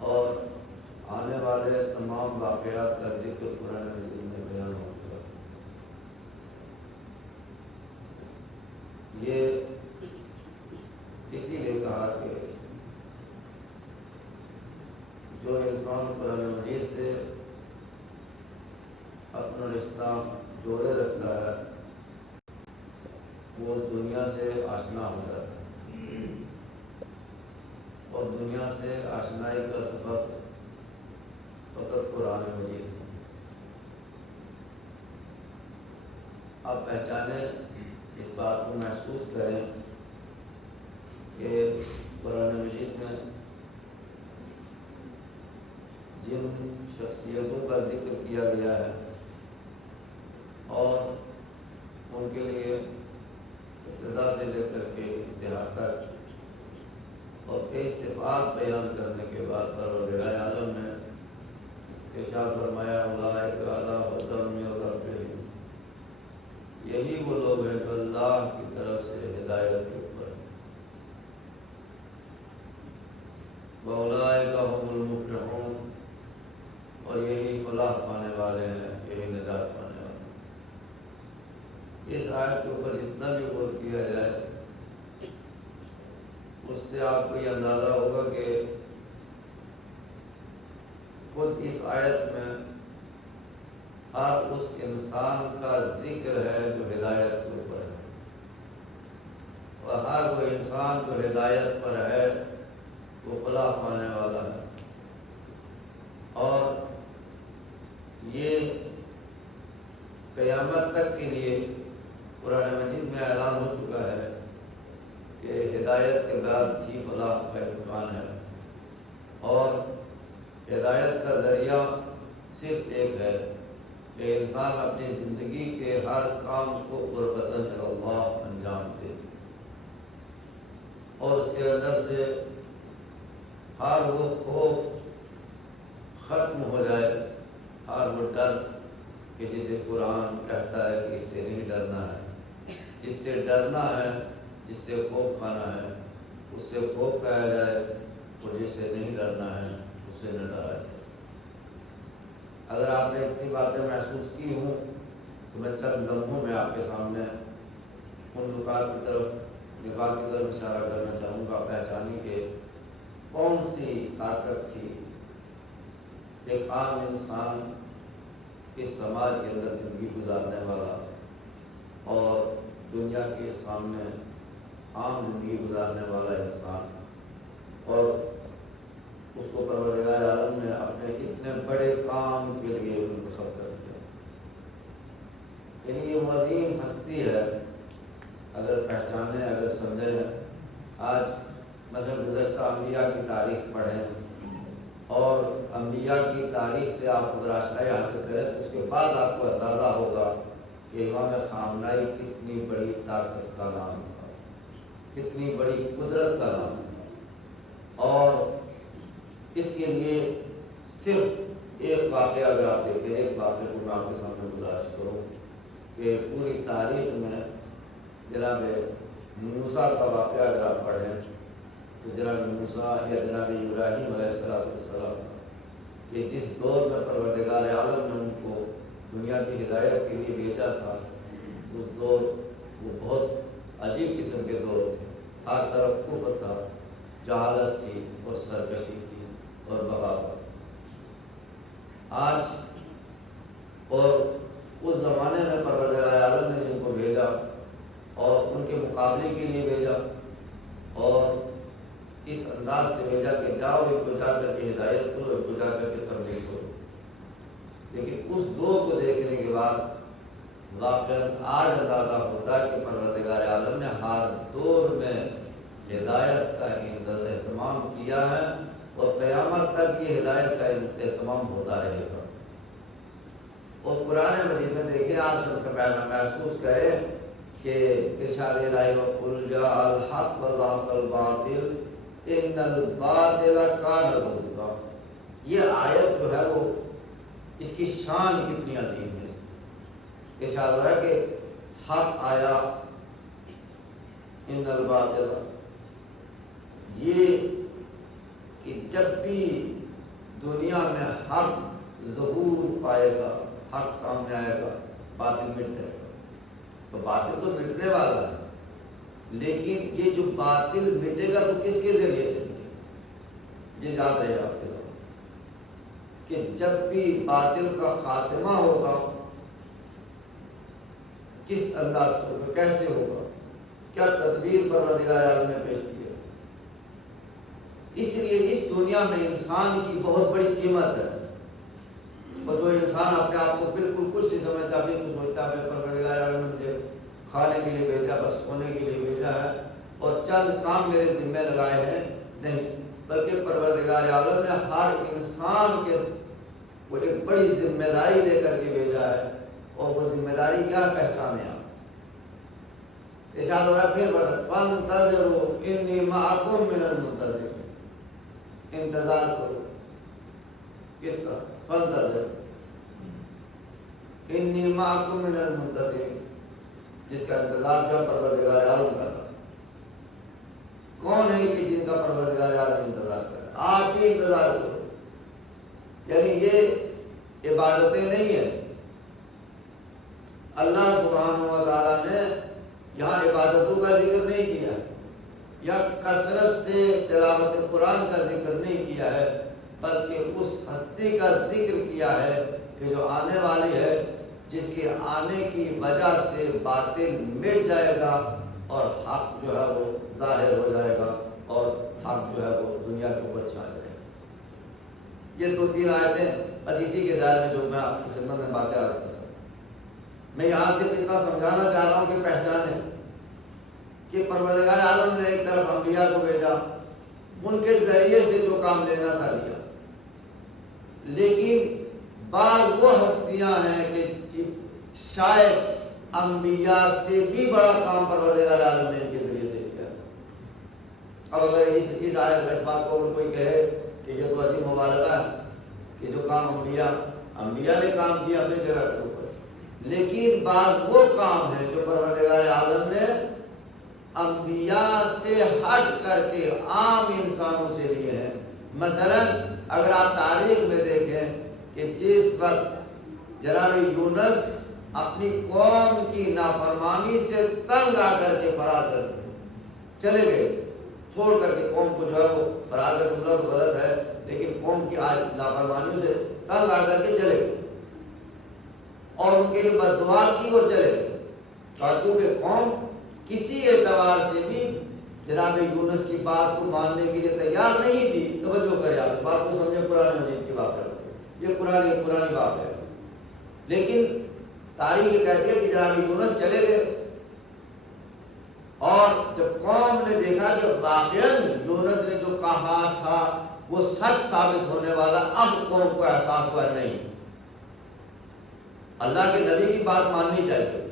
اور آنے والے تمام واقعات کا ذکر قرآن مجید میں بیان انسان قرآن مجید سے اپنا رشتہ جوڑے رکھتا ہے وہ دنیا سے آشنا ہو جاتا ہے، اور دنیا سے آشنائی کا سبب فقط قرآن مجید ہے۔ آپ پہچانیں، اس بات کو محسوس کریں کہ قرآن مجید میں جن شخصیتوں کا ذکر کیا گیا ہے اور ان کے لیے ابتدا سے لے کر کے انتہا تک اور کئی صفات بیان کرنے کے بعد پروردگار عالم نے ارشاد فرمایا اولئک علی ھدی من ربہم، یہی وہ لوگ ہیں جو اللہ کی طرف سے ہدایت کے اوپر ہیں، وَأُولَٰئِکَ هُمُ الْمُفْلِحُونَ، اور یہی فلاح پانے والے ہیں، یہی نجات پانے والے ہیں۔ اس آیت کے اوپر جتنا بھی غور کیا جائے اس سے آپ کو یہ اندازہ ہوگا کہ خود اس آیت میں ہر اس انسان کا ذکر ہے جو ہدایت کے اوپر ہے، اور ہر وہ انسان جو ہدایت پر ہے وہ فلاح پانے والا ہے۔ اور یہ قیامت تک کے لیے قرآن مجید میں اعلان ہو چکا ہے کہ ہدایت کے بعد ہی فلاح کا امکان ہے، اور ہدایت کا ذریعہ صرف ایک ہے کہ انسان اپنی زندگی کے ہر کام کو قربتاً اللہ انجام دے، اور اس کے اندر سے ہر وہ خوف ختم ہو جائے، ہر وہ ڈر کہ جسے قرآن کہتا ہے کہ اس سے نہیں ڈرنا ہے، جس سے ڈرنا ہے، جس سے خوف کھانا ہے اس سے خوف کھایا جائے، اور جس سے نہیں ڈرنا ہے اس سے نہ ڈرایا جائے۔ اگر آپ نے اتنی باتیں محسوس کی ہوں تو میں چند لمحوں میں آپ کے سامنے ان نکات کی طرف اشارہ کرنا چاہوں گا، پہچانی کہ کون سی طاقت تھی ایک عام انسان اس سماج کے اندر زندگی گزارنے والا اور دنیا کے سامنے عام زندگی گزارنے والا انسان، اور اس کو پروردگار عالم نے اپنے اتنے بڑے کام کے لیے منتخب کر دیا۔ یعنی یہ عظیم ہستی ہے، اگر پہچانے، اگر سمجھیں۔ آج مثلا گزشتہ انبیاء کی تاریخ پڑھیں اور انبیاء کی تاریخ سے آپ اگر آشنائی حاصل کریں تو اس کے بعد آپ کو اندازہ ہوگا کہ امام خامنائی کتنی بڑی طاقت کا نام تھا، کتنی بڑی قدرت کا نام تھا۔ اور اس کے لیے صرف ایک واقعہ اگر آپ دیکھیں، ایک واقعے کو میں آپ کے سامنے گزارش کروں کہ پوری تاریخ میں جناب موسیٰ کا واقعہ اگر آپ پڑھیں تو جناب موسیٰ یا جناب ابراہیم علیہ السلام کہ جس دور میں پروردگار عالم نے ان کو دنیا کی ہدایت کے لیے بھیجا تھا، اس دور وہ بہت عجیب قسم کے دور تھے، ہر طرف کفر تھا، جہالت تھی اور سرکشی تھی اور بغاوت۔ آج اور اس زمانے میں پروردگار عالم نے جن کو بھیجا اور ان کے مقابلے کے لیے بھیجا اور اس انداز سے بھیجا کہ جاؤ ایک کو جا کر کے ہدایت کرو، ایک کو جا کر کے تبلیغ کرو، لیکن اس دور کو دیکھنے کے بعد واقعاً آج اندازہ ہوتا ہے کہ پروردگار عالم نے ہر دور میں ہدایت کا اہتمام کیا ہے، اور قیامت تک یہ ہدایت کا اہتمام ہوتا رہے گا۔ اور قرآن مجید میں دیکھیں، آپ سب سے پہلے محسوس کریں کہ ارشاد الہی وَقُلْ جَاءَ الْحَقُّ وَزَهَقَ الْبَاطِلُ إِنَّ الْبَاطِلَ كَانَ زَهُوقًا۔ یہ آیت جو ہے وہ اس کی شان کتنی عظیم ہے، ارشاد ہے کہ حق آیا، ان الباطل، یہ کہ جب بھی دنیا میں حق ظہور پائے گا، حق سامنے آئے گا، باطل مٹ جائے گا۔ تو باطل تو مٹنے والا ہے، لیکن یہ جو باطل مٹے گا تو کس کے ذریعے سے مٹے گا؟ یہ یاد رہے آپ کے کہ جب بھی باطل کا خاتمہ ہوگا کس انداز سے ہوگا، کیسے ہوگا، کیا تدبیر پروردگار عالم نے پیش کی ہے۔ اس لیے اس دنیا میں انسان کی بہت بڑی قیمت ہے، اور جو انسان اپنے آپ کو بالکل کچھ نہیں سمجھتا، بھی کچھ سوچتا ہے پروردگار عالم نے مجھے کھانے کے لیے بھیجا، بس سونے کے لیے بھیجا ہے اور چند کام میرے ذمہ لگائے ہیں، نہیں، بلکہ پروردگار عالم نے ہر انسان کے وہ ایک بڑی ذمہ داری دے کر کے بھیجا ہے، اور وہ ذمہ داری کیا پہچانے آپ۔ ارشاد ہو رہا ہے پھر فانتظروا انی معکم من المنتظرین، انتظار کرو، کس کا؟ فانتظروا انی معکم من المنتظرین، جس کا انتظار جو پروردگار عالم کر رہا۔ کون ہے کہ جن کا پروردگار عالم انتظار کر رہا؟ آپ ہی انتظار کرو۔ یعنی یہ عبادتیں نہیں ہیں، اللہ سبحانہ و تعالیٰ نے یہاں عبادتوں کا ذکر نہیں کیا یا کثرت سے تلاوت قرآن کا ذکر نہیں کیا ہے، بلکہ اس ہستی کا ذکر کیا ہے کہ جو آنے والی ہے، جس کے آنے کی وجہ سے باطل مٹ جائے گا اور حق جو ہے وہ ظاہر ہو جائے گا، اور حق جو ہے وہ دنیا کے اوپر چھا جائے گا۔ یہ 2-3 آیتیں بس اسی کے دائرے میں جو میں آپ کی خدمت میں باتیں آج کر سکتا ہوں۔ میں یہاں سے اتنا سمجھانا چاہ رہا ہوں کہ پہچانیں کہ پروردگار عالم نے ایک طرف انبیاء کو بھیجا، ان کے ذریعے سے جو کام لینا تھا لیا، لیکن بعض وہ ہستیاں ہیں کہ شاید انبیاء سے بھی بڑا کام پروردگار عالم نے ان کے ذریعے سے کیا۔ اب اگر اس آیت اس بات کو کوئی کہے کہ یہ تو عظیم مبالغہ ہے کہ جو کام انبیاء نے کام کیا اپنی جگہ کے اوپر، لیکن بعض وہ کام ہیں جو پروردگار عالم نے انبیاء سے ہٹ کر کے عام انسانوں سے لیے ہیں۔ مثلا اگر آپ تاریخ میں دیکھیں کہ جس وقت جناب یونس اپنی قوم کی نافرمانی سے تنگ آ کر کے فرار کر چلے گئے، چھوڑ کر کے قوم کو جو ہے وہ فرار کر کے تو غلط ہے، لیکن قوم کی آج نافرمانیوں سے تنگ آ کر کے چلے گئے اور ان کے لیے بد دعا کی اور چلے گئے، کیونکہ قوم کسی اعتبار سے بھی جناب یونس کی بات کو ماننے کے لیے تیار نہیں تھی۔ توجہ کریں، آپ اس بات کو سمجھیں، قرآن مجید کی بات ہے، یہ پرانی بات ہے، لیکن تاریخ یہ کہتی ہے کہ جناب یونس چلے گئے، اور جب قوم نے دیکھا کہ واقعاً یونس نے جو کہا تھا وہ سچ ثابت ہونے والا، اب قوم کو احساس ہوا نہیں، اللہ کے نبی کی بات ماننی چاہیے،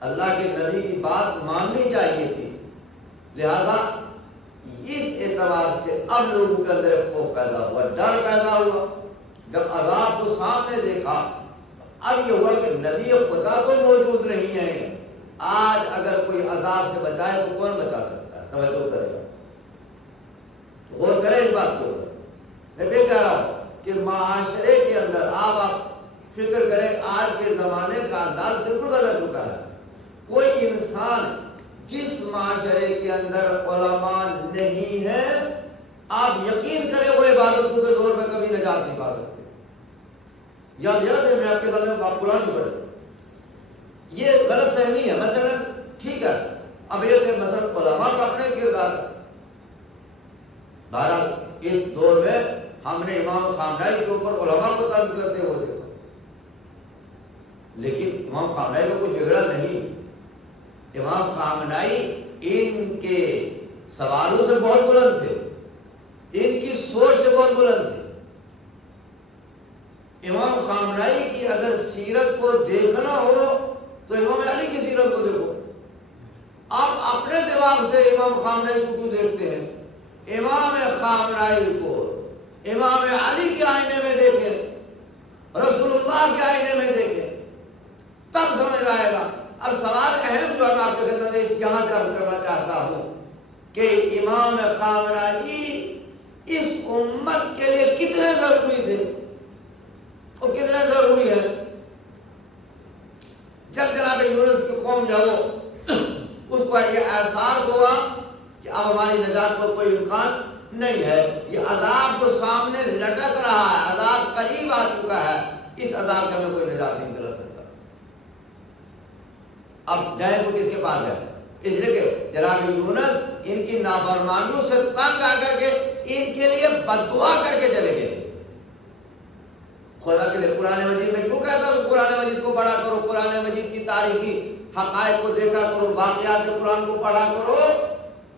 اللہ کے نبی کی بات ماننی چاہیے تھی، لہذا اس اعتبار سے اب لوگوں کے اندر ایک خوف پیدا ہوا، ڈر پیدا ہوا۔ جب عذاب کو سامنے دیکھا، اب یہ ہوا کہ نبی خدا تو موجود نہیں ہے، آج اگر کوئی عذاب سے بچائے تو کون بچا سکتا ہے؟ توجہ کرے گا، غور کریں اس بات کو۔ میں پھر کہہ رہا ہوں کہ معاشرے کے اندر آپ فکر کریں، آج کے زمانے کا انداز بالکل بدل چکا ہے۔ کوئی انسان جس معاشرے کے اندر علماء نہیں ہے، آپ یقین کریں وہ عبادتوں کے زور میں کبھی نجات نہیں پا سکتے۔ یاد ہے، میں آپ کے سامنے قرآن کی پڑھ، یہ غلط فہمی ہے۔ مثلا ٹھیک ہے، اب یہ کہ مثلا علماء کا اپنے کردار، بہرحال اس دور میں ہم نے امام خامنہئی کے اوپر علماء کو طرز کرتے ہوئے دیکھا، لیکن امام خامنہئی کا کچھ بگڑا نہیں۔ امام خامنہئی ان کے سوالوں سے بہت بلند تھے، ان کی سوچ سے بہت بلند تھے۔ امام خامنہئی کی اگر سیرت کو دیکھنا ہو تو امام علی کی سیرت کو دیکھو، آپ اپنے دماغ سے امام خامنہئی کو کیوں دیکھتے ہیں؟ امام خامنہئی کو امام علی کے آئینے میں دیکھیں، رسول اللہ کے آئینے میں دیکھیں، تب سمجھ آئے گا۔ اب سوال اہم جو میں آپ کے خدمت میں یہاں سے عرض کرنا چاہتا ہوں کہ امام خامنہئی اس امت کے لیے کتنے ضروری تھے اور کتنے ضروری ہے۔ جب جناب یونس کی قوم جو اس کو یہ احساس ہوا کہ اب ہماری نجات کو کوئی امکان نہیں ہے، یہ عذاب جو سامنے لٹک رہا ہے، عذاب قریب آ چکا ہے، اس عذاب سے ہمیں کوئی نجات نہیں دلا سکتا۔ اب جائے تو کس کے پاس جائے؟ اس لیے کہ جناب یونس ان کی نافرمانیوں سے تنگ آ کر کے ان کے لیے بد دعا کر کے چلے گئے۔ خدا کے لیے قرآن مجید میں کیوں کہتا ہوں قرآن مجید کو پڑھا کرو، قرآن مجید کی تاریخی حقائق کو دیکھا کرو، واقعات قرآن کو پڑھا کرو۔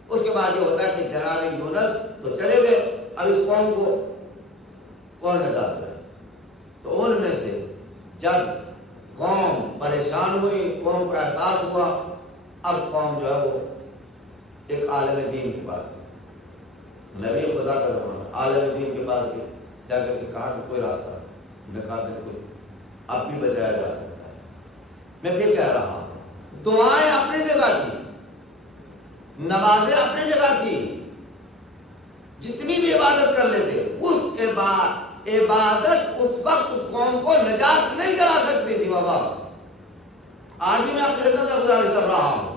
اس کے بعد یہ ہوتا ہے کہ جناب یونس تو چلے گئے، اب اس قوم کو کون نجات دے؟ تو ان میں سے جب قوم پریشان ہوئی، قوم کو احساس ہوا، اب قوم جو ہے وہ ایک عالم دین کے پاس گئی، نبی خدا کا زمانہ، عالم دین کے پاس گئی، جا کر کے کہا کہ کوئی راستہ نہیں۔ میں کہا بالکل اب بھی بچایا جا سکتا ہے۔ میں پھر کہہ رہا ہوں دعائیں اپنی جگہ تھی، نمازیں اپنی جگہ تھی، جتنی بھی عبادت کر لیتے اس عبادت اس وقت اس قوم کو نجات نہیں دلا سکتی تھی۔ بابا آج بھی میں آپ کے خدمت میں گزارش کر رہا ہوں،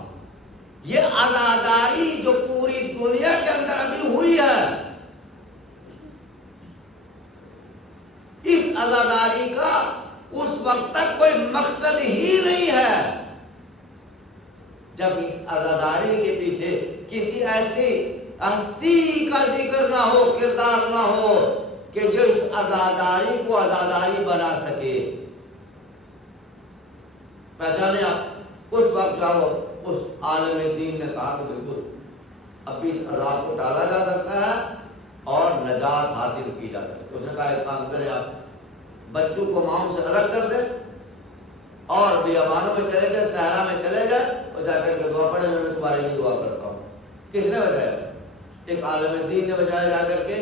یہ عزاداری جو پوری دنیا کے اندر ابھی ہوئی ہے، اس عزاداری کا اس وقت تک کوئی مقصد ہی نہیں ہے جب اس عزاداری کے پیچھے کسی ایسی ہستی کا ذکر نہ ہو، کردار نہ ہو کہ جو اس عزاداری کو عزاداری بنا سکے۔ پہچانے آپ اس وقت جاؤ، اس عالم دین نے کہا کہ بالکل اب بھی اس عذاب کو ٹالا جا سکتا ہے اور نجات حاصل کی جا سکتی ہے۔ اس نے کہا ایک کام کریں، آپ بچوں کو ماؤں سے الگ کر دیں اور بیابانوں میں چلے جائیں، صحرا میں چلے جائیں اور جا کر کے دعا پڑھیں، میں تمہارے لیے دعا کرتا ہوں۔ کس نے بچایا؟ ایک عالم دین نے بچایا، جا کر کے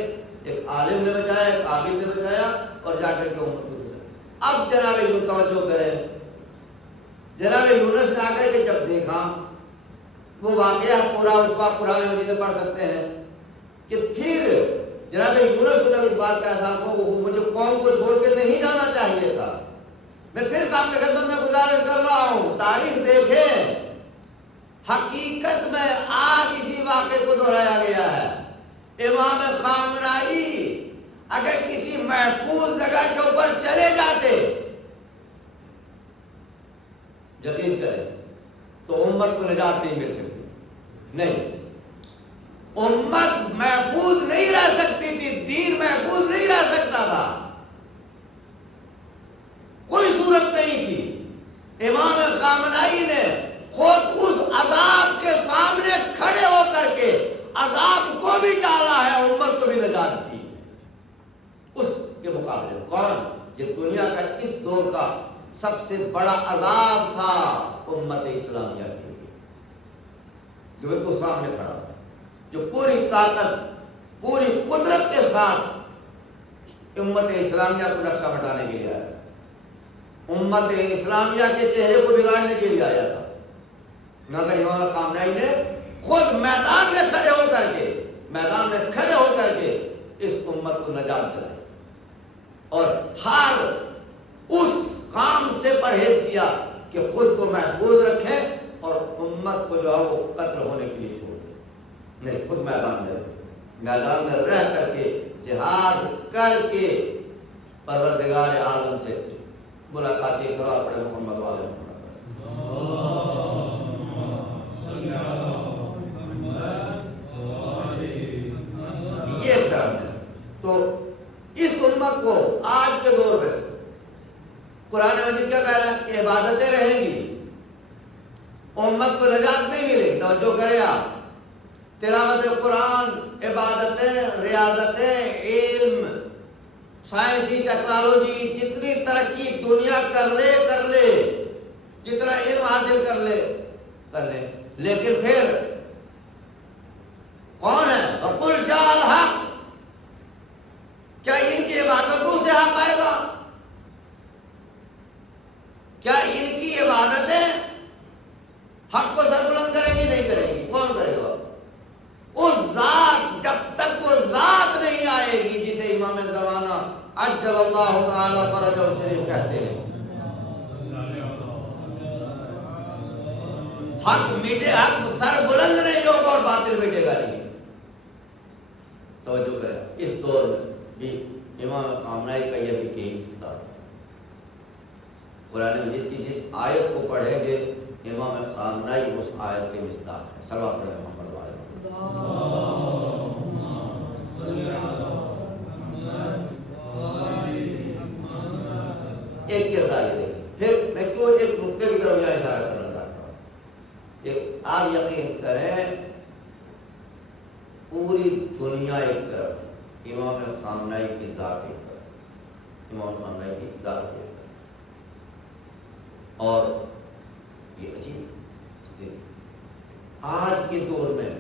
ایک عالم نے بچایا، ایک عابد نے بچایا اور جا کر کے امت کو بچایا۔ اب جناب یونس توجہ کریں، جناب یونس نے آ کر کے جب دیکھا وہ واقعہ پورا اس بات قرآن مجید میں پڑھ سکتے ہیں کہ پھر جناب یونس کو جب اس بات کا احساس ہو وہ مجھے قوم کو چھوڑ کے نہیں جانا چاہیے تھا۔ میں پھر آپ کے خدمت میں گزارش کر رہا ہوں، تاریخ دیکھیں، حقیقت میں آج اسی واقعے کو دہرایا گیا ہے۔ امام خامنائی اگر کسی محفوظ جگہ کے اوپر چلے جاتے، یقین کریں تو امت کو نجات نہیں مل سکتی، نہیں، امت محفوظ نہیں رہ سکتی تھی، دین محفوظ نہیں رہ سکتا تھا، کوئی صورت نہیں تھی۔ امام خامنائی نے خود اس عذاب کے سامنے کھڑے ہو کر کے عذاب کو بھی ٹالا ہے، امت کو بھی نجات دی۔ اس کے مقابلے کون؟ یہ دنیا کا اس دور کا سب سے بڑا عذاب تھا امت اسلامیہ کے لیے، جو بالکل سامنے کھڑا تھا، جو پوری طاقت پوری قدرت کے ساتھ امت اسلامیہ کو نقشہ ہٹانے کے لیے آیا تھا، امت اسلامیہ کے چہرے کو بگاڑنے کے لیے آیا تھا، مگر امام خامنائی نے خود میدان میں کھڑے ہو کر کے اس امت کو نجات دلائی اور ہر اس کام سے پرہیز کیا کہ خود کو محفوظ رکھیں اور امت کو جو ہے وہ قتل ہونے کے لیے چھوڑ دیں، نہیں، خود میدان میں رہ کر کے جہاد کر کے پروردگار عالم سے ملاقاتی سوال پڑھے محمد والے یہ کرم ہے۔ تو اس امت کو آج کے دور میں قرآن مجید کیا کہہ رہا ہے کہ عبادتیں رہیں گی، امت کو نجات نہیں ملے۔ توجہ کریں آپ، تلاوت قرآن، عبادتیں، ریاضتیں، علم، سائنسی ٹیکنالوجی، جتنی ترقی دنیا کر لے، جتنا علم حاصل کر لے، لیکن پھر کون ہے؟ وَقُلْ جَاءَ الْحَقُّ، کیا ان کی عبادتوں سے حق آئے گا؟ کیا ان کی عبادتیں حق کو سربلند کریں گی؟ نہیں کریں گی۔ کون کرے گا؟ اس ذات، جب تک وہ ذات نہیں آئے گی جسے امام زمانہ عجل اللہ تعالی فرجہ شریف کہتے ہیں۔ حق مٹے، حق سر بلند نہیں ہوگا اور باطل مٹے گا نہیں۔ توجہ کریں، اس دور میں بھی امام خامنائی کا یہ بھی کتاب ہے۔ قرآن مجید کی جس آیت کو پڑھیں گے امام خامنائی اس آیت کے مصداق ہے۔ صلوات پڑھیں محمد وعلى ایک کردار یہ دیکھیں۔ پھر میں کیوں ایک نقطے کی طرف یہاں اشارہ کرنا چاہتا ہوں کہ آپ یقین کریں پوری دنیا ایک طرف، امام خامنائی کی ذات ایک طرف، امام خامنائی کی ذات ایک طرف، اور یہ عجیب استھتی آج کے دور میں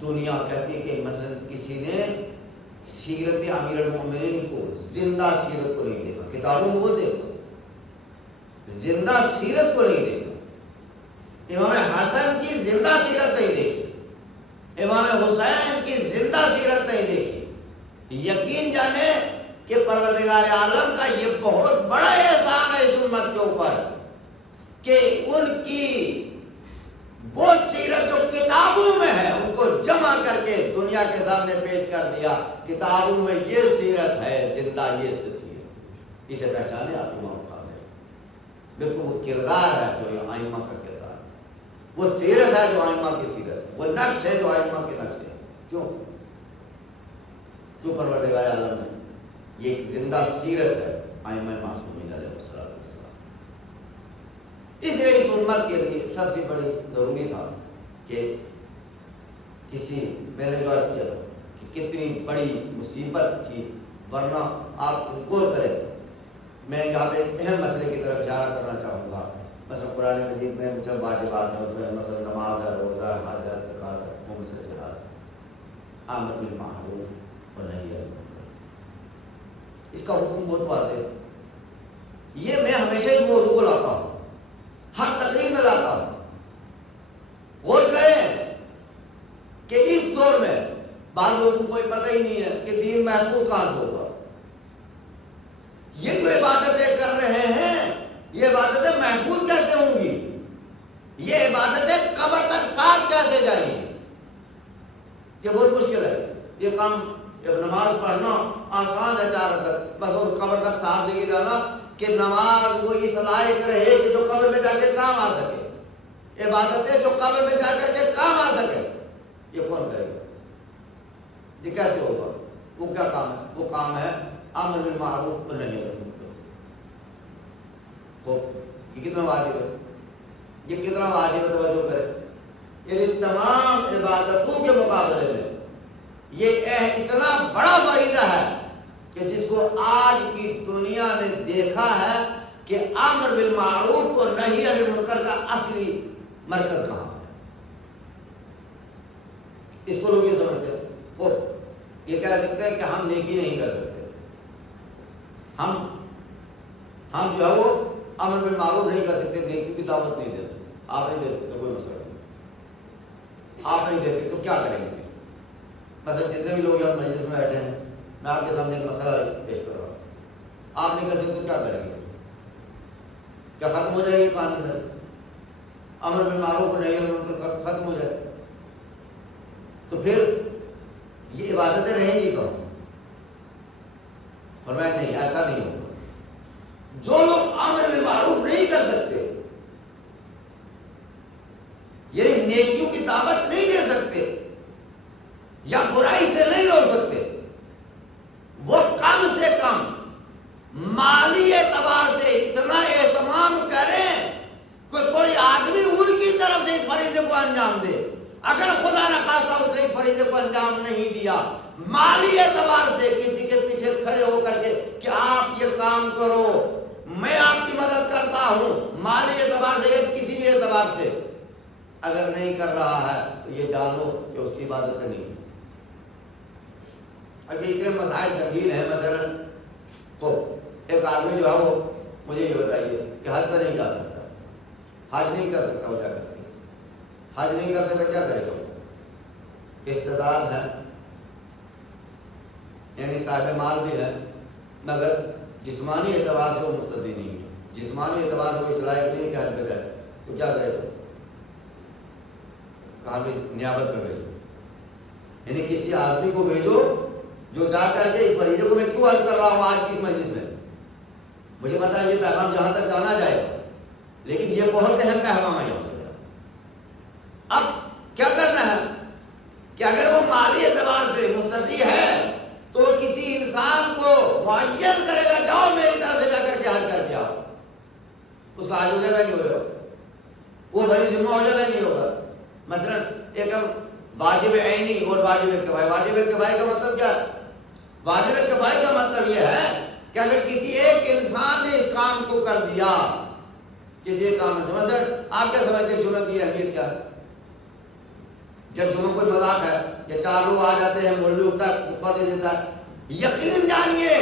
دنیا کہتی ہے کہ مثلا کسی نے سیرت امیر المومنین کو، زندہ سیرت کو نہیں دیکھا، کتابوں میں وہ دیکھا، زندہ سیرت کو نہیں دیکھا، امام حسن کی زندہ سیرت نہیں دیکھی، امام حسین کی زندہ سیرت نہیں دیکھی۔ یقین جانے کہ پروردگار عالم کا یہ بہت بڑا احسان ہے اس امت کے اوپر کہ ان کی وہ سیرت جو کتابوں میں ہے ان کو جمع کر کے دنیا کے سامنے پیش کر دیا، کتابوں میں یہ سیرت ہے، زندہ یہ سیرت، اسے پہچانے آپ امام خامنائی، بالکل وہ کردار ہے جو ائمہ کا کردار ہے، وہ سیرت ہے جو ائمہ کی سیرت ہے، وہ نقش ہے جو ائمہ کے نقش ہے۔ کیوں پروردگار عالم نے یہ زندہ سیرت ہے ائمہ معصومین علیہ السلام۔ اس لیے اس امت کے لیے سب سے بڑی ضروری تھا کہ کسی، میں نے جو عرض کیا کہ کتنی بڑی مصیبت تھی، ورنہ آپ غور کریں۔ میں یہاں پہ اہم مسئلے کی طرف اشارہ کرنا چاہوں گا، مثلا قرآن مجید میں چند واجبات ہیں، اس میں مثلا نماز ہے، روزہ ہے، حج ہے، زکوٰۃ ہے، خمس ہے، جہاد ہے، امر بالمعروف اور نہی عن المنکر، اس کا حکم بہت واضح ہے۔ یہ میں ہمیشہ اس موضوع کو لاتا ہوں، ہر تقریر میں لاتا ہوں۔ غور کریں کہ اس دور میں بعض لوگوں کو پتہ ہی نہیں ہے کہ دین محفوظ کہاں سے ہوگا۔ یہ جو عبادتیں کر رہے ہیں یہ عبادتیں محفوظ کیسے ہوں گی؟ یہ عبادتیں قبر تک ساتھ کیسے جائیں گی؟ یہ بہت مشکل ہے۔ یہ کام نماز پڑھنا آسان ہے، 4 رکعت بس، وہ قبر تک ساتھ لے کے جانا کہ نماز وہ اس لائق رہے کہ جو قبر میں جا کے کام آ سکے، عبادتیں جو قبر میں جا کر کے کام آ سکے، یہ کون کرے گا؟ یہ کیسے ہوگا؟ وہ کیا کام ہے؟ وہ کام ہے امر بالمعروف اور نہی عن المنکر۔ یہ کتنا واجب ہے، یہ کتنا واجب ہے، توجہ کرے۔ یعنی تمام عبادتوں کے مقابلے میں یہ اتنا بڑا فریضہ ہے کہ جس کو آج کی دنیا نے دیکھا ہے کہ امر بالمعروف اور نہی عن المنکر کا اصلی مرکز کہاں ہے۔ اس کو لوگ یہ سمجھتے ہیں، وہ یہ کہہ سکتے ہیں کہ ہم نیکی نہیں کر سکتے، ہم جو ہے وہ امر بالمعروف نہیں کر سکتے، نیکی کی دعوت نہیں دے سکتے۔ آپ نہیں دے سکتے، کوئی مسئلہ نہیں، آپ نہیں دے سکتے تو کیا کریں گے؟ مثلا جتنے بھی لوگ یہاں مجلس میں بیٹھے ہیں، میں آپ کے سامنے ایک مسئلہ پیش کر رہا ہوں، آپ نہیں کر سکتے تو کیا کریں گے؟ کیا ختم ہو جائے گی قانون ہے؟ امر بالمعروف اور نہی عن المنکر ختم ہو جائے تو پھر یہ عبادتیں رہیں گی کہاں؟ فرمایا نہیں، ایسا نہیں ہوگا۔ جو لوگ امر بالمعروف نہیں کر سکتے، یعنی نیکیوں کی دعوت نہیں دے سکتے یا برائی سے نہیں روک سکتے، وہ کم سے کم مالی اعتبار سے اتنا اہتمام کریں کہ کوئی آدمی ان کی طرف سے اس فریضے کو انجام دے۔ اگر خدا نخواستہ اس نے اس فریضے کو انجام نہیں دیا، مالی اعتبار سے کسی کے پیچھے کھڑے ہو کر کے کہ آپ یہ کام کرو، میں آپ کی مدد کرتا ہوں، مالی اعتبار سے یا کسی بھی اعتبار سے اگر نہیں کر رہا ہے تو یہ جانو کہ اس کی عبادت نہیں۔ اگر اتنے مسائل سنگین ہیں، مثلا تو ایک آدمی جو ہے وہ مجھے یہ بتائیے کہ حج پہ نہیں جا سکتا، حج نہیں کر سکتا، وہ کیا کرتے ہیں؟ حج نہیں کر سکتا، کیا کرے گا؟ استطاعت ہے، یعنی صاحب مال بھی ہے، مگر جسمانی اعتبار سے وہ مستطیع نہیں ہے، جسمانی اعتبار سے وہ اس لائق نہیں کہ حج پہ جائے، تو کیا کرے گا؟ کہاں بھی نیابت میں گئی، یعنی کسی آدمی کو بھیجو جو جا کر کے اس فریضے کو میں کیوں عرض کر رہا ہوں آج کی اس مجلس میں، مجھے پتا ہے یہ پیغام جہاں تک جانا جائے گا، لیکن یہ بہت اہم پیغام ہے یہاں سے۔ اب کیا کرنا ہے کہ اگر وہ مالی اعتبار سے مستطیع ہے تو کسی انسان کو معین کرے گا، جاؤ میری طرف سے جا کر کے حج کر کے آؤ، اس کا حج ہو جائے گا نہیں ہوگا، وہ بڑی ذمہ ہو جائے گا نہیں ہوگا۔ مثلا ایک واجب عینی اور واجب کفایہ۔ واجب کفایہ کا مطلب کیا ہے؟ واجب کفایہ کا مطلب یہ ہے کہ اگر کسی ایک انسان نے اس کام کو کر دیا، کسی ایک کام میں مثلا آپ کیا سمجھتے ہیں جمعہ کی اہمیت کیا ہے؟ جب جمعہ کوئی مذاق ہے یا 4 لوگ آ جاتے ہیں، مولوی اٹھتا ہے خطبہ دے دیتا ہے، یقین جانیے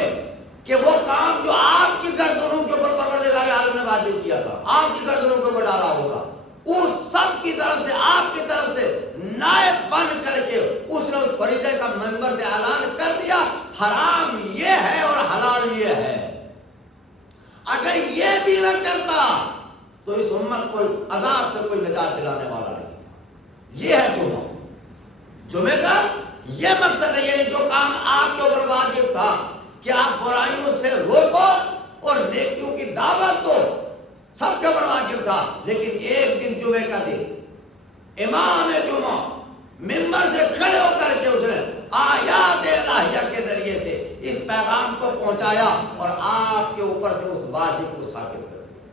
کہ وہ کام جو آپ کی گردنوں کے اوپر پروردگار عالم نے واجب کیا تھا، آپ کی گردنوں کے اوپر ڈالا ہوگا، اس سب کی طرف سے آپ کی طرف سے نائب بن کر کے اس نے اس فریضے کا منبر سے اعلان کر دیا، حرام یہ ہے اور حلال یہ ہے۔ اگر یہ بھی نہ کرتا تو اس امت کو عذاب سے کوئی نجات دلانے والا نہیں۔ یہ ہے جمعہ۔ جمعے کا یہ مقصد ہے، یعنی جو کام آپ کے اوپر واجب تھا کہ آپ برائیوں سے روکو اور نیکیوں کی دعوت دو، سب کے اوپر واجب تھا، لیکن ایک دن جمعے کا دن امام جمعہ منبر سے کھڑے ہو کر کے اس نے آیات الہیہ کے ذریعے سے اس پیغام کو پہنچایا اور آپ کے اوپر سے اس واجب کو ثابت کر دیا۔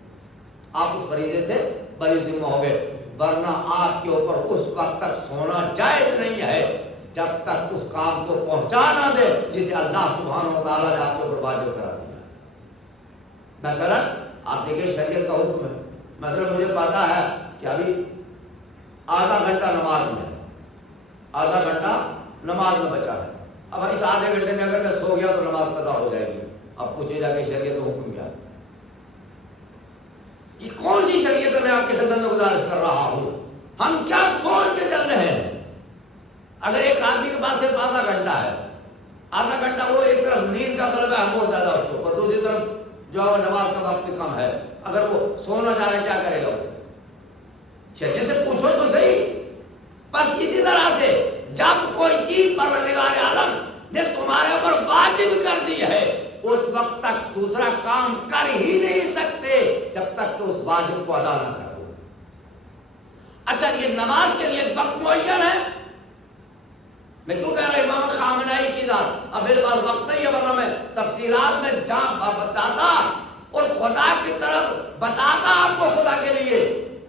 آپ اس فریضے سے بری ذمہ ہو گئے، ورنہ آپ کے اوپر اس وقت تک سونا جائز نہیں ہے جب تک اس کام کو پہنچا نہ دے جسے اللہ سبحانہ و تعالیٰ نے آپ کے اوپر واجب کرا دیا۔ مثلا آپ دیکھیں شریعت کا حکم ہے، مثلا مجھے پتا ہے کہ ابھی آدھا گھنٹہ نماز میں، آدھا گھنٹہ نماز میں بچا ہے، اب اس آدھے گھنٹے میں اگر میں سو گیا تو نماز قضا ہو جائے گی۔ اب پوچھے جا کے شریعت کا حکم کیا ہے؟ یہ کون سی شریعت میں آپ کی خدمت میں گزارش کر رہا ہوں؟ ہم کیا سوچ کے چل رہے ہیں؟ اگر ایک آدمی کے پاس صرف آدھا گھنٹہ ہے، آدھا گھنٹہ وہ ایک طرف نیند کا غلبہ ہے بہت زیادہ اس کو، اور دوسری طرف جو ہے نماز کا وقت کم ہے، اگر وہ سونا چاہ رہے کیا کرے گا؟ وہ شریعت سے پوچھو تو صحیح۔ بس اسی طرح سے جب کوئی چیز پروردگار عالم نے تمہارے اوپر واجب کر دی ہے، اس وقت تک دوسرا کام کر ہی نہیں سکتے جب تک کہ اس واجب کو ادا نہ کرو۔ اچھا یہ نماز کے لیے وقت معین ہے؟ میں کیوں کہہ رہا ہوں امام خامنہئی کی ذات، اب میرے پاس وقت نہیں ہے ورنہ میں تفصیلات میں بتاتا اور خدا کی طرف بتاتا آپ کو خدا کے لیے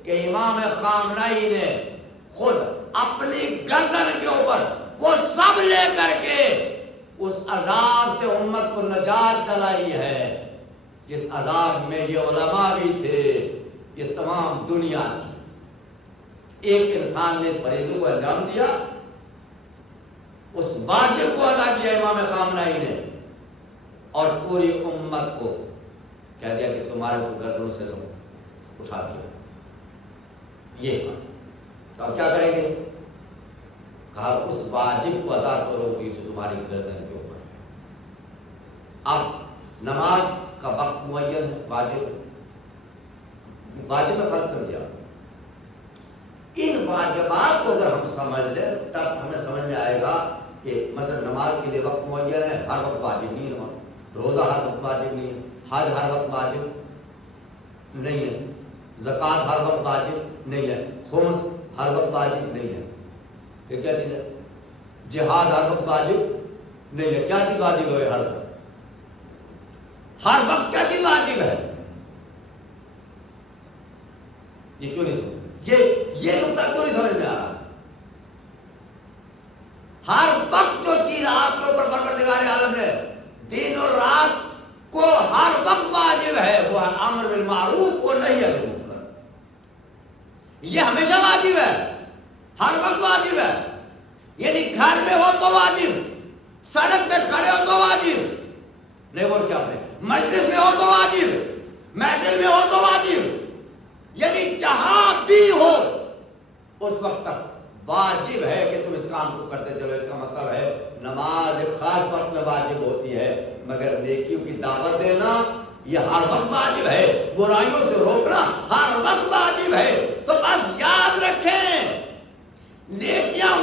کہ امام خامنہئی نے خود اپنی گردن کے اوپر وہ سب لے کر کے اس عذاب سے امت کو نجات دلائی ہے جس عذاب میں یہ علماء بھی تھے، یہ تمام دنیا تھی۔ ایک انسان نے اس فریضے کو انجام دیا، اس واجب کو ادا کیا امام خامنہئی نے، اور پوری امت کو کہہ دیا کہ تمہارے کو گردنوں سے سب اٹھا دیا۔ یہ تھا تو اب کیا کریں گے؟ کہا اس واجب کو ادا کرو گی جو تمہاری گردن کے اوپر ہے۔ اب نماز کا وقت معین ہے، واجب میں فرق سمجھا۔ ان واجبات کو اگر ہم سمجھ لیں تب ہمیں سمجھ میں آئے گا کہ مثلا نماز کے لیے وقت معین ہے، ہر وقت واجب نہیں ہے نماز، روزہ ہر وقت واجب نہیں ہے، حج ہر وقت واجب نہیں ہے، زکوٰۃ ہر وقت واجب نہیں ہے، خمس ہر وقت واجب نہیں ہے۔ یہ کیا چیز ہے؟ جہاد ہر وقت واجب نہیں ہے۔ کیا چیز واجب ہے ہر وقت؟ ہر وقت کیا چیز واجب ہے؟ یہ کیوں نہیں سمجھ، یہ نقطہ کیوں نہیں سمجھ میں آ رہا؟ ہر وقت جو چیز آپ کے اوپر پروردگار عالم نے دن اور رات کو ہر وقت واجب ہے، وہ امر بالمعروف و نہی عن المنکر، یہ ہمیشہ واجب ہے، ہر وقت واجب ہے۔ یعنی گھر میں ہو تو واجب، سڑک پہ کھڑے ہو تو واجب نہیں، اور کیا اپنے مجلس میں ہو تو واجب، محفل میں ہو تو واجب، یعنی جہاں بھی ہو اس وقت تک واجب ہے کہ تم اس کام کو کرتے چلو۔ اس کا مطلب ہے نماز ایک خاص وقت میں واجب ہوتی ہے، مگر نیکیوں کی دعوت دینا یہ ہر وقت واجب ہے، برائیوں سے روکنا ہر وقت واجب ہے۔ تو بس یاد رکھیں نیکیاں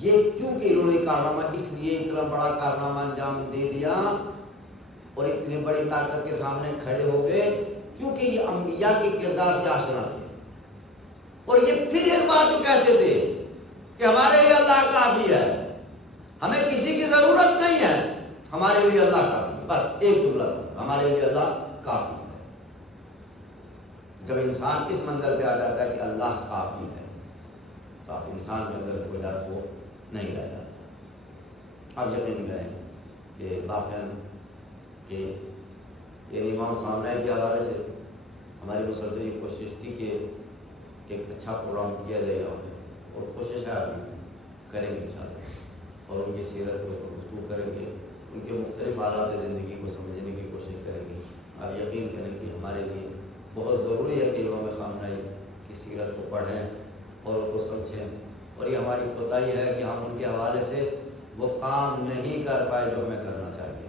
یہ چونکہ انہوں نے کارنامہ اس لیے اتنا بڑا کارنامہ انجام دے دیا اور اتنی بڑی طاقت کے سامنے کھڑے ہو گئے کیونکہ یہ انبیاء کے کردار سے آشنا تھے، اور یہ پھر ایک بات جو کہتے تھے کہ ہمارے لیے اللہ کافی ہے، ہمیں کسی کی ضرورت نہیں ہے، ہمارے لیے اللہ کافی ہے۔ بس ایک جملہ تھا، ہمارے لیے اللہ کافی ہے۔ جب انسان اس منزل پہ آ جاتا ہے کہ اللہ کافی ہے تو اب انسان کے اندر کوئی ڈر وہ نہیں رہ جاتا۔ اب یقین کریں کہ واقعاً کہ یعنی امام خامنہ کے حوالے سے ہماری مسلسل یہ کوشش تھی کہ ایک اچھا پروگرام کیا جائے گا، اور کوشش ہے ابھی کریں گے انشاءاللہ، اور ان کی سیرت کو گفتگو کریں گے، ان کے مختلف حالات زندگی کو سمجھنے کی کوشش کریں گے۔ آپ یقین کریں کہ ہمارے لیے بہت ضروری ہے کہ امام خامنہ کی سیرت کو پڑھیں اور ان کو سمجھیں، اور یہ ہماری کوتاہی ہے کہ ہم ان کے حوالے سے وہ کام نہیں کر پائے جو ہمیں کرنا چاہیے،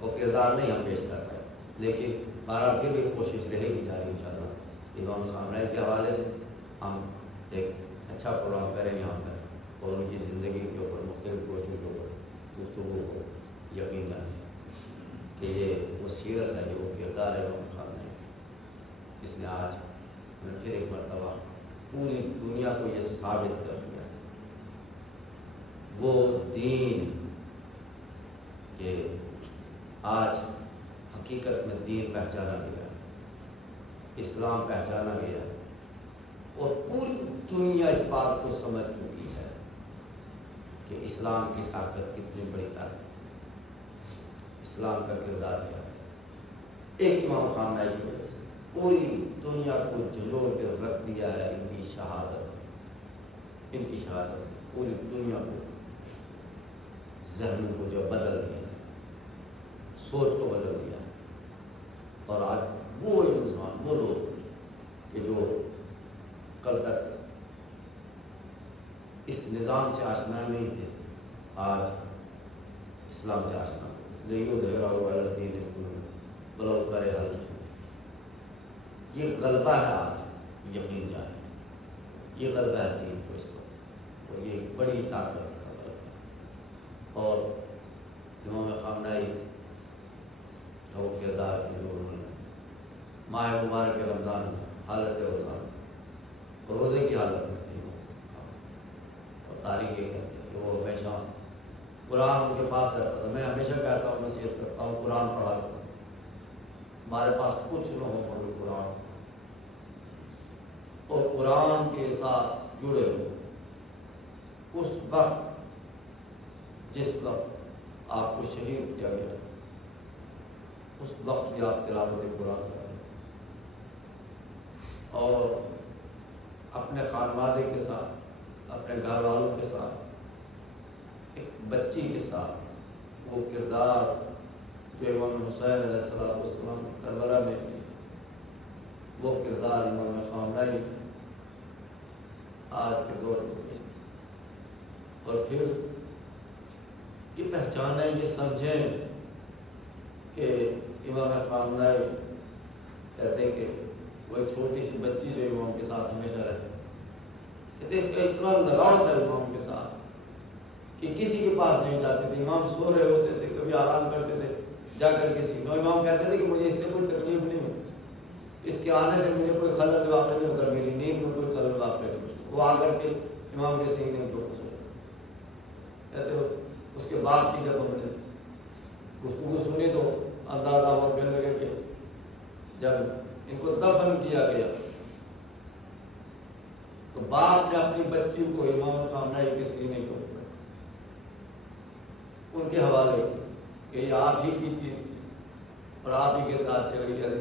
وہ کردار نہیں ہم پیش کر پائے، لیکن ہمارا پھر بھی کوشش رہے گی جاری انشاءاللہ امام خامنہ کے حوالے سے ہم ایک اچھا پروگرام کریں یہاں پر، اور ان کی زندگی کے اوپر مختلف کوششوں کے اوپر گفتگو کو یقین جانیں کہ یہ وہ سیرت ہے، یہ وہ کردار ہے امام خامنہ، جس نے آج ہمیں پھر ایک مرتبہ پوری دنیا کو یہ ثابت کر دیا وہ دین کہ آج حقیقت میں دین پہچانا گیا، اسلام پہچانا گیا، اور پوری دنیا اس بات کو سمجھ چکی ہے کہ اسلام کی طاقت کتنی بڑی طاقت، اسلام کا کردار کیا ہے۔ ایک امام خامنہ کی وجہ سے پوری دنیا کو جلوہ کے رکھ دیا ہے ان کی شہادت، ان کی شہادت پوری دنیا کو ذہن کو جو بدل دیا، سوچ کو بدل دیا، اور آج وہ انسان، وہ لوگ کہ جو کل تک اس نظام سے آشنا نہیں تھے، آج اسلام سے آشنا لیو دہرا ہوا دین بلو کرے حل، یہ غلبہ ہے آج، یقین جائے یہ غلبہ ہے دین کو اس وقت، اور یہ بڑی طاقت کا غلبہ، اور امام خامنہ کا وہ کردار جو انہوں نے ماہ مبارک رمضان میں حالت روزان اور روزے کی حالت میں تھی، اور تاریخ یہ کہتے ہیں کہ وہ ہمیشہ قرآن ان کے پاس رہتا تھا۔ میں ہمیشہ کہتا ہوں، نصیحت کرتا ہوں، قرآن پڑھا کرو، ہمارے پاس کچھ نہ ہو مگر قرآن، اور قرآن کے ساتھ جڑے ہو۔ اس وقت جس وقت آپ کو شہید کیا گیا، اس وقت بھی آپ تلاوت قرآن کریں، اور اپنے خانوادے کے ساتھ، اپنے گھر والوں کے ساتھ، ایک بچی کے ساتھ وہ کردار جو امام حسین علیہ السلام کربلا میں تھی، وہ کردار امام خامنہ آج کے دور میں پیش، اور پھر یہ پہچانیں، یہ سمجھیں کہ امام خامنہ کہتے کہ وہ ایک چھوٹی سی بچی جو امام کے ساتھ ہمیشہ رہتی، کہتے اس کا اتنا لگاؤ تھا امام کے ساتھ کہ کسی کے پاس نہیں جاتے تھے، امام سو رہے ہوتے تھے، کبھی آرام کرتے تھے، جا کر کے سیکھو۔ امام کہتے تھے کہ مجھے اس سے کوئی تکلیف نہیں ہوتی، اس کے آنے سے مجھے کوئی خلل واقع نہیں ہوتا، میری نیند میں کوئی خلل واقع نہیں ہوتا۔ وہ آ کر کے امام کے سینے کو کہتے ہو۔ اس کے بعد بھی جب ہم نے گفتگو سنی تو اندازہ ہوا کرنے لگے کہ جب ان کو دفن کیا گیا تو باپ نے اپنی بچی کو امام خامنہ کے سینے کو ان کے حوالے کہ یہ آپ ہی کی چیز تھی اور آپ ہی کے ساتھ چلی گئی۔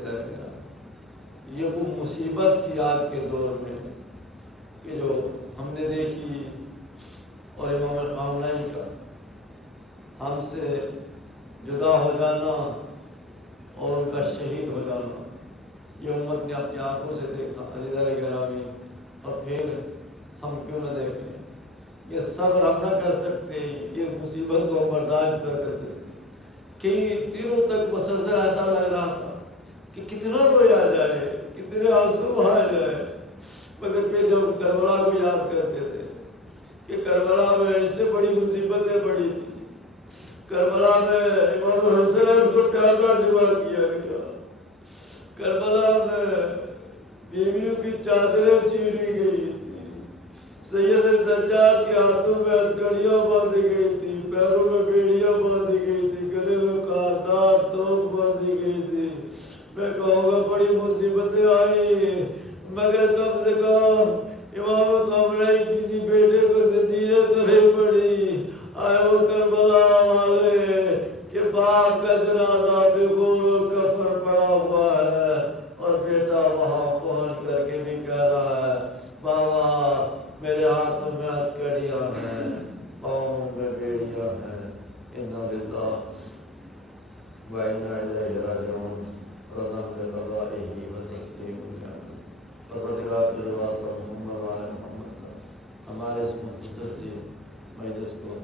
یہ وہ مصیبت تھی آج کے دور میں کہ جو ہم نے دیکھی، اور امام خامنہ کا ہم سے جدا ہو جانا اور ان کا شہید ہو جانا، یہ امت نے اپنی آنکھوں سے دیکھا عزیزان گرامی، اور پھر ہم کیوں نہ دیکھیں؟ یہ صبر ہم نہ کر سکتے، یہ مصیبت کو برداشت نہ کر سکتے۔ کئی دنوں تک مسلسل ایسا لگ رہا تھا کہ کتنا رویا جائے، کتنے آنسو بہائے جائے، مگر پھر جب کربلا کو یاد کرتے تھے کہ کربلا میں اس سے بڑی مصیبتیں پڑی تھی. کربلا میں امام حسین کو پیاسا ذبح کیا گیا. کربلا میں بیویوں کی چادریں چیری گئی تھی. سید سجاد کے ہاتھوں میں ہتھکڑیاں باندھی گئی تھی، پیروں میں بیڑیاں باندھی گئی تھی، گلے میں کاردار توک باندھی گئی تھی. میں کہوں گا بڑی مصیبتیں آئی، مگر کم سے کم امام کامران کسی بیٹے کو زنجیریں تو نہیں پڑی. آئے وہ کربلا والے کہ باپ کا جنازہ بے غور و کفن پڑا ہوا ہے اور بیٹا وہاں پہنچ کر کے بھی کہہ رہا ہے بابا میرے ہاتھوں میں ہتھکڑیاں ہیں، پاؤں میں بیڑیاں ہیں. انا للہ و انا الیہ راجعون. رضا بقضائہ و تسلیم پروردگار جل واسطہ محمد و آل محمد ہمارے اس مختصر سی مجلس کو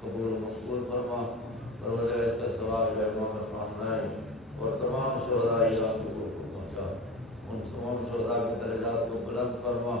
قبول و مقبول فرما. پروردگار اس کا ثواب امام فرمائے اور تمام شہداء ایران کو پہنچا. ان تمام شہداء کے درجات کو بلند فرما.